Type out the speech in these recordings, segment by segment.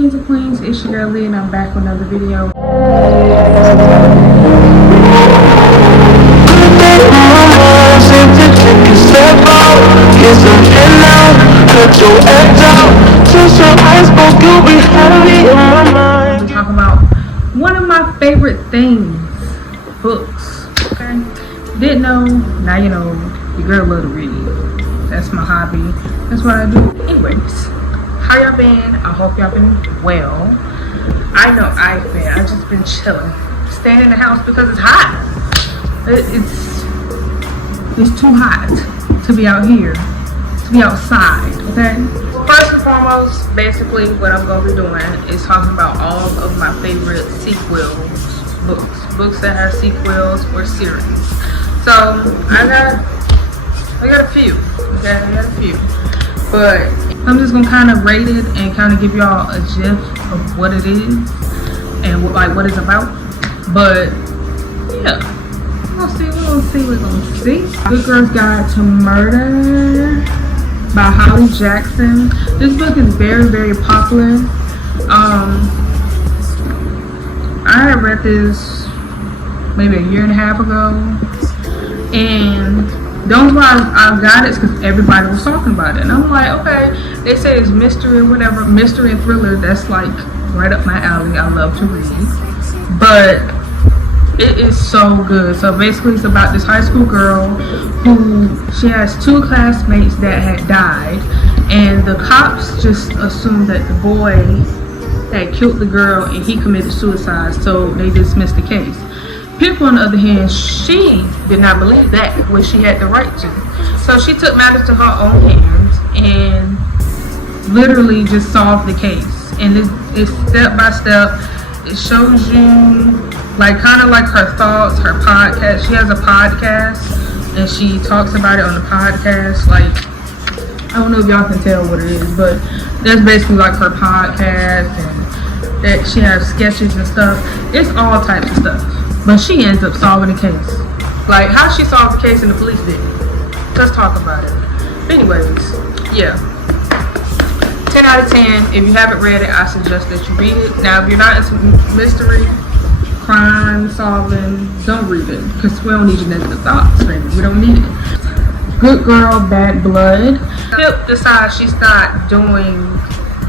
Kings and Queens, it's your girl Lee, and I'm back with another video. I'm talking about one of my favorite things, books. Okay, didn't know, now you know. Your girl love to read. That's my hobby. That's what I do. Anyways, how y'all been? I hope y'all been well. I know I've been. I've just been chilling, staying in the house because it's hot. It's too hot to be out here, to be outside. Okay. First and foremost, basically what I'm gonna be doing is talking about all of my favorite sequels, books that have sequels or series. So I got a few. Okay, I got a few. But I'm just gonna kind of rate it and kind of give y'all a gist of what it is and what it's about. But yeah, we're gonna see. Good Girl's Guide to Murder by Holly Jackson. This book is very, very popular. I had read this maybe a year and a half ago, and the only why I got it is because everybody was talking about it, and I'm like, okay, they say it's mystery or whatever, mystery and thriller. That's like right up my alley. I love to read, but it is so good. So basically, it's about this high school girl who she has two classmates that had died, and the cops just assumed that the boy had killed the girl and he committed suicide, so they dismissed the case. Pip, on the other hand, she did not believe that, which she had the right to. So she took matters to her own hands and literally just solved the case. And it's step by step. It shows you kind of like her thoughts, her podcast. She has a podcast and she talks about it on the podcast. I don't know if y'all can tell what it is, but that's basically like her podcast, and that she has sketches and stuff. It's all types of stuff. But she ends up solving the case. How she solved the case and the police did. Let's talk about it. Anyways, yeah. 10 out of 10. If you haven't read it, I suggest that you read it. Now, if you're not into mystery, crime solving, don't read it. Because we don't need your negative thoughts, baby. We don't need it. Good Girl, Bad Blood. Pip decides she's not doing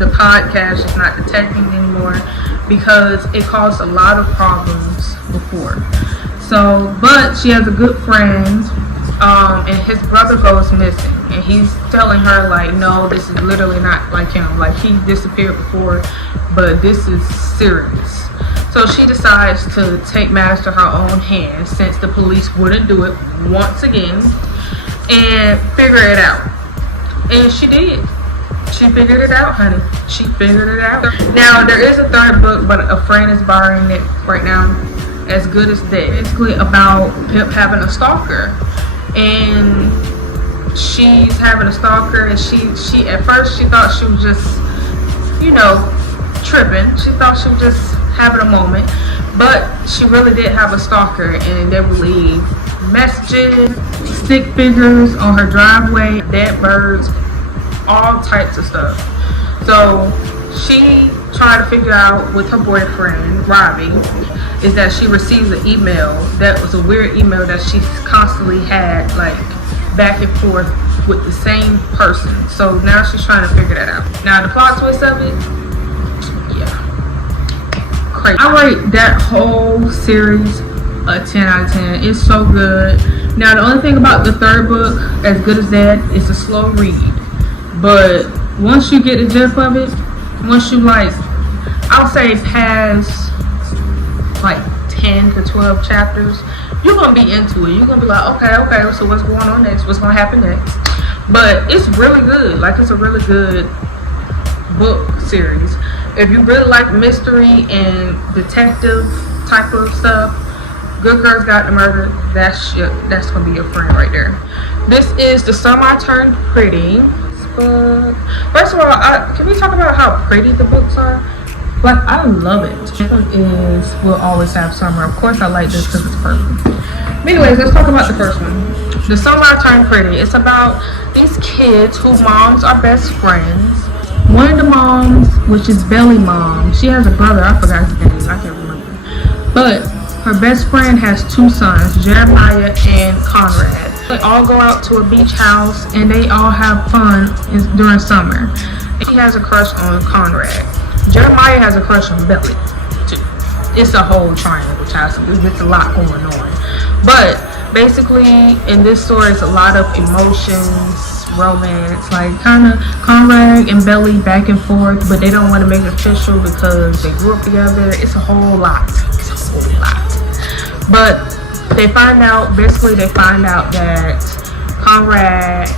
the podcast. She's not detecting anymore because it caused a lot of problems before. So, but she has a good friend, and his brother goes missing, and he's telling her no, this is literally not like him. He disappeared before, but this is serious. So she decides to take matters to her own hands, since the police wouldn't do it once again, and figure it out. And she did. She figured it out, honey. She figured it out. Now, there is a third book, but a friend is borrowing it right now. As Good as Dead. Basically about Pip having a stalker. And she's having a stalker, and she at first she thought she was just, tripping. She thought she was just having a moment. But she really did have a stalker, and they would leave messages, stick figures on her driveway, dead birds, all types of stuff. So she tried to figure out with her boyfriend Robbie is that she receives an email that was a weird email that she constantly had back and forth with the same person. So now she's trying to figure that out. Now the plot twist of it, yeah, crazy. I rate that whole series a 10 out of 10. It's so good. Now the only thing about the third book, As Good as Dead, it's a slow read. But once you get the gist of it, once you I'll say past 10 to 12 chapters, you're gonna be into it. You're gonna be okay, so what's going on next? What's gonna happen next? But it's really good. It's a really good book series. If you really like mystery and detective type of stuff, Good Girl's Guide to Murder, that's gonna be your friend right there. This is The Summer I Turned Pretty book. First of all, can we talk about how pretty the books are? I love it. This one is We'll Always Have Summer. Of course I like this because it's purple. But anyways, let's talk about the first one. The Summer I Turned Pretty. It's about these kids whose moms are best friends. One of the moms which is Belly mom. She has a brother, I forgot his name, I can't remember. But her best friend has 2 sons, Jeremiah and Conrad. They all go out to a beach house and they all have fun during summer. He has a crush on Conrad. Jeremiah has a crush on Belly too. It's a whole triangle, child. So it's a lot going on. But basically, in this story, it's a lot of emotions, romance, like kind of Conrad and Belly back and forth, but they don't want to make it official because they grew up together. It's a whole lot. It's a whole lot. But they find out that Conrad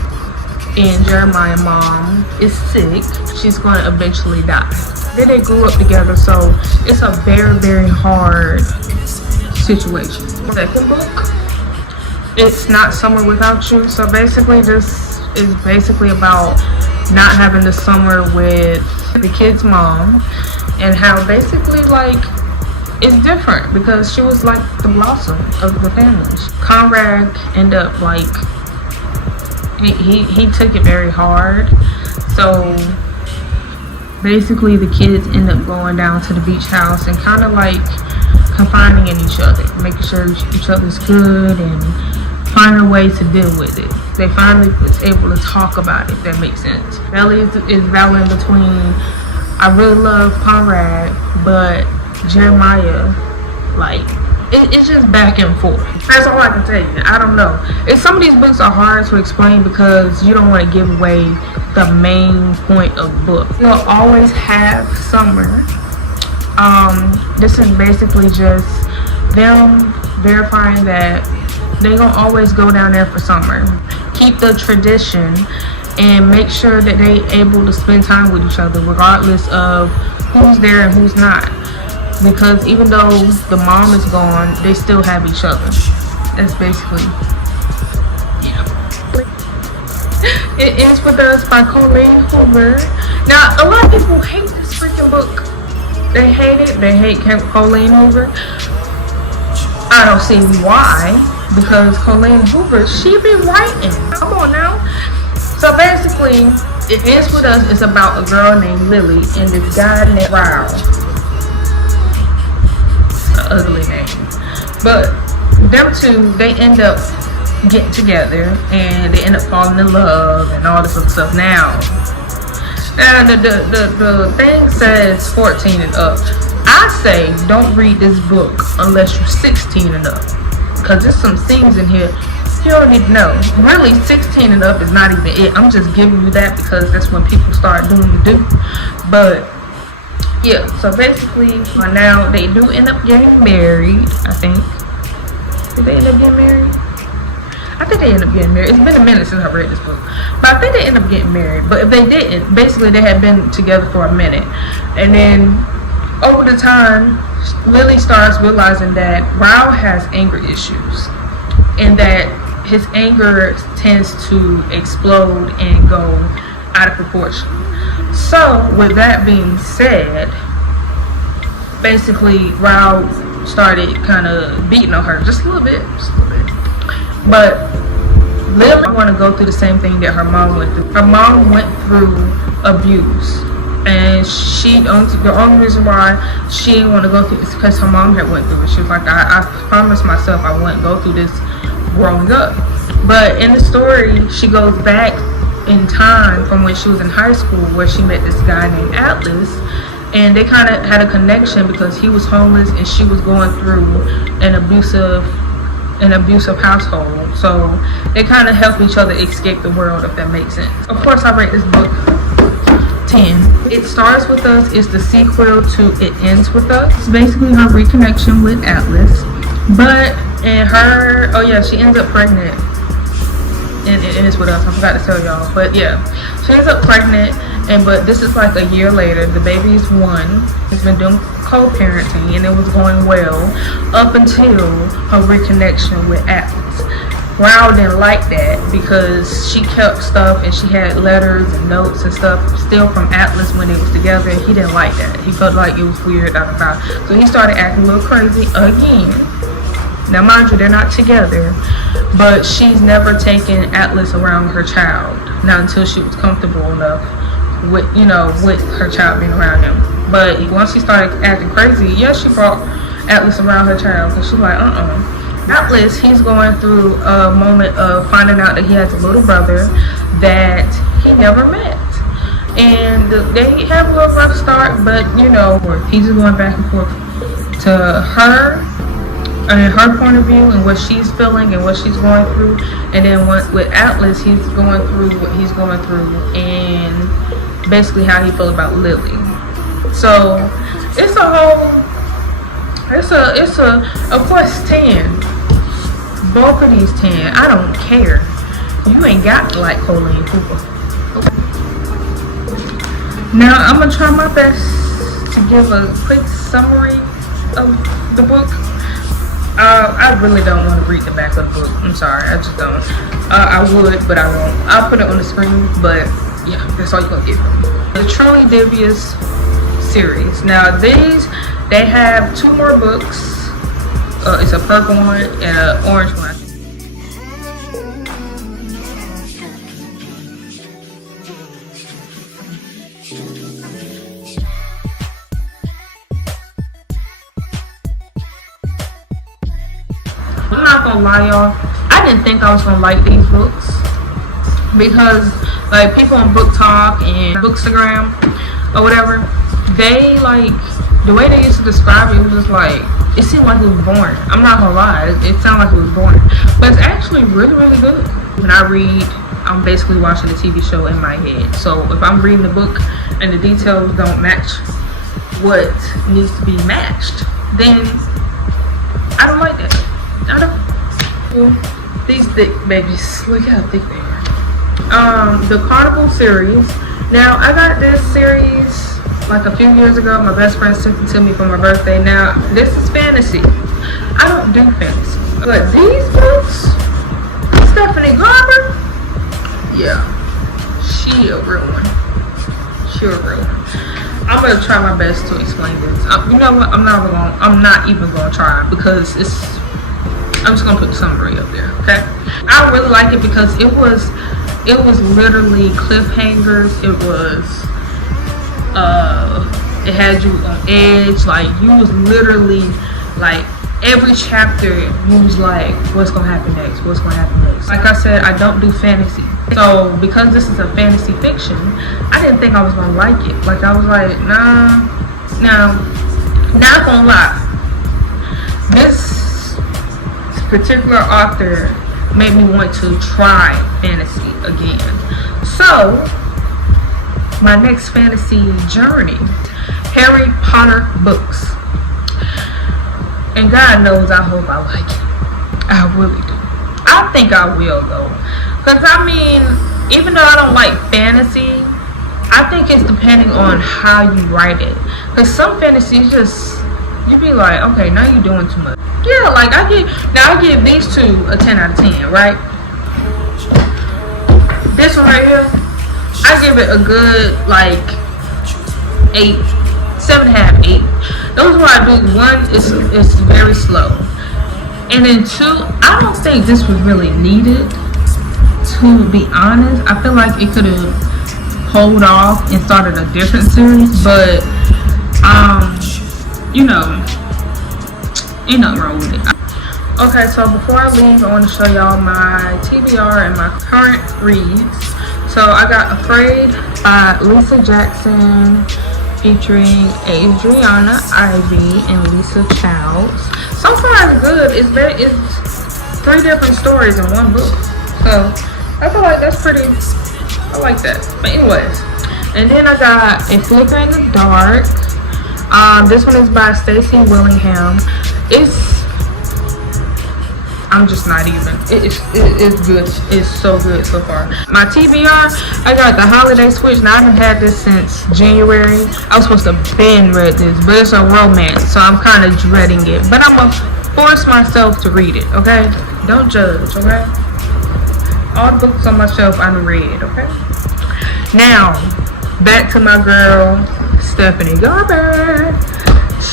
and Jeremiah's mom is sick. She's going to eventually die. Then they grew up together, so it's a very, very hard situation. Second book, it's Not Summer Without You. So basically, this is basically about not having the summer with the kid's mom, and how basically like it's different because she was like the blossom of the family. Conrad ended up like he took it very hard. So basically the kids end up going down to the beach house and kind of like confiding in each other, making sure each other's good and finding a way to deal with it. They finally was able to talk about it, if that makes sense. Belly is battling between, I really love Conrad, but Jeremiah, like, it's just back and forth. That's all I can tell you. I don't know. Some of these books are hard to explain because you don't want to give away the main point of the book. You'll always have summer. This is basically just them verifying that they're gonna always go down there for summer. Keep the tradition and make sure that they able to spend time with each other regardless of who's there and who's not. Because even though the mom is gone, they still have each other. That's basically, yeah. It Ends With Us by Colleen Hoover. Now, a lot of people hate this freaking book. They hate it. They hate Colleen Hoover. I don't see why. Because Colleen Hoover, she been writing. Come on now. So basically, It Ends With Us is about a girl named Lily and this guy named Rao. Ugly name, but them two, they end up getting together and they end up falling in love and all this other stuff. Now, and the thing says 14 and up. I say don't read this book unless you're 16 and up, because there's some scenes in here you don't need to know. Really, 16 and up is not even it. I'm just giving you that because that's when people start doing the do. But yeah, so basically, now they do end up getting married, I think. Did they end up getting married? I think they end up getting married. It's been a minute since I read this book. But I think they end up getting married. But if they didn't, basically they had been together for a minute. And then, over the time, Lily starts realizing that Rao has anger issues. And that his anger tends to explode and go out of proportion. So, with that being said, basically, Rao started kind of beating on her just a little bit. But Lily want to go through the same thing that her mom went through. Her mom went through abuse, and the only reason why she didn't want to go through it is because her mom had went through it. She was like, I promised myself I wouldn't go through this growing up. But in the story, she goes back in time from when she was in high school, where she met this guy named Atlas, and they kind of had a connection because he was homeless and she was going through an abusive household. So they kind of help each other escape the world, if that makes sense. Of course, I rate this book 10. It Starts With Us is the sequel to It Ends With Us. It's basically her reconnection with Atlas, but she ends up pregnant. And It Ends With Us. I forgot to tell y'all, but yeah, she ends up pregnant, but this is like a year later. The baby's 1. She's been doing co-parenting, and it was going well up until her reconnection with Atlas. Rao didn't like that because she kept stuff and she had letters and notes and stuff still from Atlas when they was together. He didn't like that. He felt like it was weird. So he started acting a little crazy again. Now, mind you, they're not together, but she's never taken Atlas around her child, not until she was comfortable enough with, you know, with her child being around him. But once she started acting crazy, yes, she brought Atlas around her child, because she's like, Atlas, he's going through a moment of finding out that he has a little brother that he never met. And they have a little rough start, but you know, he's just going back and forth to her and her point of view and what she's feeling and what she's going through. And then with Atlas, he's going through what he's going through and basically how he feels about Lily. So it's a whole, it's a, of course, 10. Both of these 10, I don't care. You ain't got to like Colleen Hoover. Now I'm gonna try my best to give a quick summary of the book. I really don't want to read the back of the book. I'm sorry, I just don't. I would, but I won't. I'll put it on the screen, but yeah, that's all you're gonna get from me. The Truly Devious series. Now these, they have 2 more books. It's a purple one and an orange one. I'm not gonna lie, y'all, I didn't think I was gonna like these books, because like people on Book Talk and Bookstagram or whatever, they like, the way they used to describe it was just like, it seemed like it was boring. I'm not gonna lie, it sounded like it was boring, but it's actually really, really good. When I read, I'm basically watching the TV show in my head. So if I'm reading the book and the details don't match what needs to be matched, then I don't like that. I don't. These thick babies, look how thick they are. The Carnival series. Now I got this series like a few years ago. My best friend sent it to me for my birthday. Now this is fantasy. I don't do fantasy, but these books, Stephanie Garber, yeah, she a real one. She a real one. I'm gonna try my best to explain this. You know what? I'm not even gonna try, because I'm just gonna put the summary up there. Okay. I really like it because it was literally cliffhangers. It had you on edge. Like, you was literally like, every chapter you was like, what's gonna happen next? What's gonna happen next? Like I said, I don't do fantasy. So because this is a fantasy fiction, I didn't think I was gonna like it. Like, I was like, nah. Now, not gonna lie, this particular author made me want to try fantasy again. So my next fantasy journey, Harry Potter books. And God knows, I hope I like it. I really do. I think I will though. Because I mean, even though I don't like fantasy, I think it's depending on how you write it. Because some fantasy just, you be like, okay, now you're doing too much. Yeah, like I give these 2 a 10 out of 10, right? This one right here, I give it a good like 8, 7.5, 8. Those what I do. 1 is very slow, and then 2, I don't think this was really needed. To be honest, I feel like it could have hold off and started a different series, but you know, ain't nothing wrong with it. Okay, so before I leave, I want to show y'all my TBR and my current reads. So I got Afraid by Lisa Jackson, featuring Adriana Ivy and Lisa Childs. So far it's good. It's 3 different stories in one book. So I feel like that's pretty, I like that. But anyways, and then I got A Flicker in the Dark. This one is by Stacey Willingham. I'm just not even. It's good. It's so good so far. My TBR, I got the Holiday Switch. Now I haven't had this since January. I was supposed to read this, but it's a romance, so I'm kind of dreading it. But I'm gonna force myself to read it. Okay? Don't judge. Okay? All the books on my shelf I done read. Okay? Now back to my girl Stephanie Garber.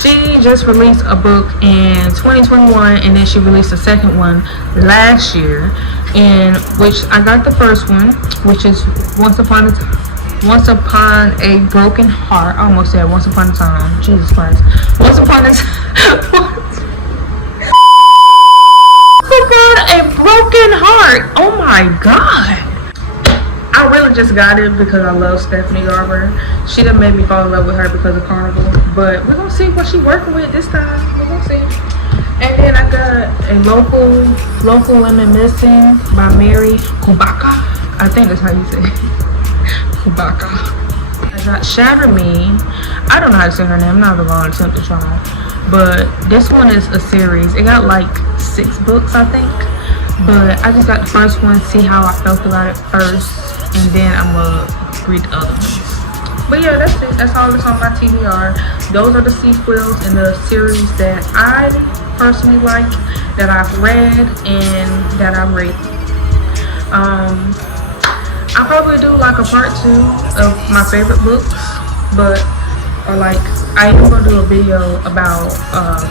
She just released a book in 2021, and then she released a second one last year, in which I got the first one, which is Once Upon a Time. Once Upon a Broken Heart. I almost said Once Upon a Time. Jesus Christ. Once Upon a Time. A Broken Heart. Oh my god. I really just got it because I love Stephanie Garber. She done made me fall in love with her because of Carnival. But we're gonna see what she working with this time. We're gonna see. And then I got a Local Women Missing by Mary Kubaka. I think that's how you say it. Kubaka. I got Shatter Me. I don't know how to say her name. I'm not even gonna attempt to try. But this one is a series. It got like 6 books, I think. But I just got the first one, see how I felt about it first, and then I'm gonna read the other ones. But yeah, that's it. That's all that's on my TBR. Those are the sequels in the series that I personally like, that I've read, and that I rate. I'll probably do like a part 2 of my favorite books, but or like I am gonna do a video about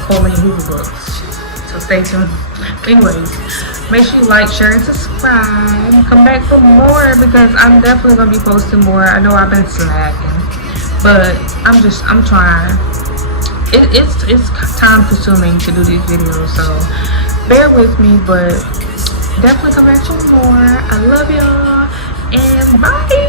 Colleen Hoover books. So stay tuned. Anyways, make sure you like, share, and subscribe. Come back for more because I'm definitely gonna be posting more. I know I've been slacking, but I'm trying. It's time consuming to do these videos, so bear with me, but definitely come back for more. I love y'all, and bye.